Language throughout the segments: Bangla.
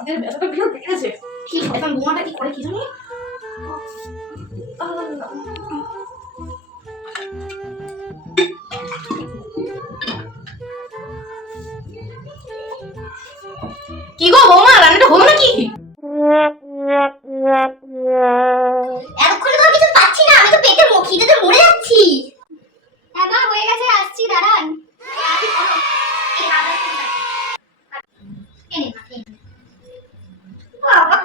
আমাদের ব্যথাটা বিরাট বেড়ে গেছে। কি শয়তান বোমাটা কি করে কি জানি। কি গো বৌমা, রান্নাটা হলো নাকি? এতক্ষণ তো কিছু পাচ্ছি না, আমি তো পেটের খিদেতে মরে যাচ্ছি। হ্যাঁ মা, হয়ে গেছে, আসছি, দাঁড়ান। বাবা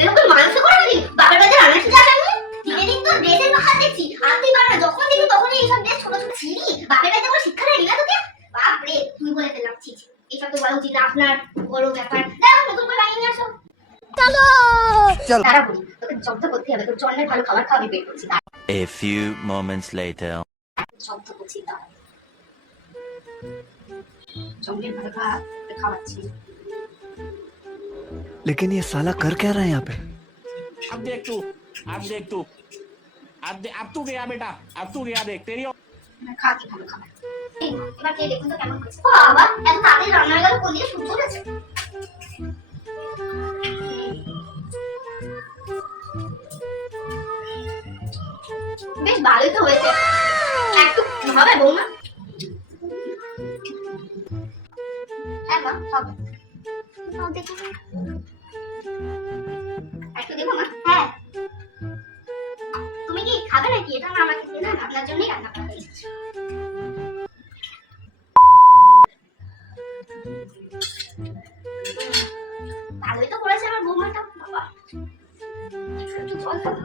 এরকম মাংস করে দিন, বাবার বাড়িতে রান্না শিখে আসেননি? দিনে দিন তো ড্রেসের হাত দেখছি, আনতেই পারে না, যখন দেখি তখনই এইসব ড্রেস ছোট ছোট ছিঁড়ি। বাপের বাড়িতে কোনো শিক্ষা দেয়নি না তোকে? বাপরে, তুই বলে ফেললাম, ছি ছি, এইসব তো বলা উচিত না, আপনার বড় ব্যাপার। দেখো নতুন করে বানিয়ে নিয়ে আসো। চলো চলো, দাঁড়া বলি, তোকে জব্দ করতে হবে, তোর জন্মের ভালো খাবার খাওয়াবি পেট করছি। A few moments later. জব্দ করছি, দাঁড়া, জন্মের ভালো খাবার খাওয়াচ্ছি। लेकिन ये साला कर क्या रहा है यहाँ पे? अब देख तू, अब तू गया बेटा, अब तू गया, देख तेरी। খাওয়াচ্ছি ভালো খাবার। এবার কে দেখুন তো কেমন হয়েছে। ও বাবা, এত তাড়াতাড়ি রান্না হয়ে গেল, কোন দিকে সূর্য উঠেছে। বেশ ভালোই তো হয়েছে, একটু হবে বৌমা? হ্যাঁ মা, হবে। দেখি একটু দেখো মা। হ্যাঁ, তুমি কি খাবে নাকি? এটা না আমাকে দিয়ে দেন, আপনার জন্যই রান্না করা হয়েছে। ভালোই তো করেছে আমার বৌমাটা, বাবা। একটু জল দাও।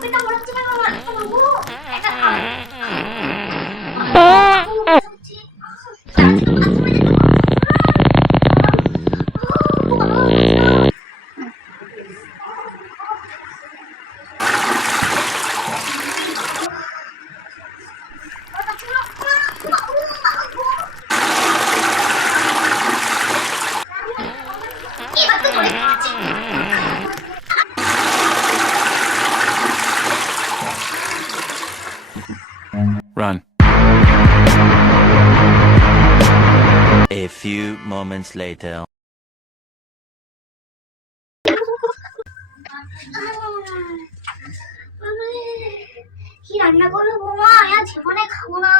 পেটটা মরছে না আমার, বাবু এটা Run. A few moments later. কি রান্না করলো বৌমা? জীবনে খাবো না।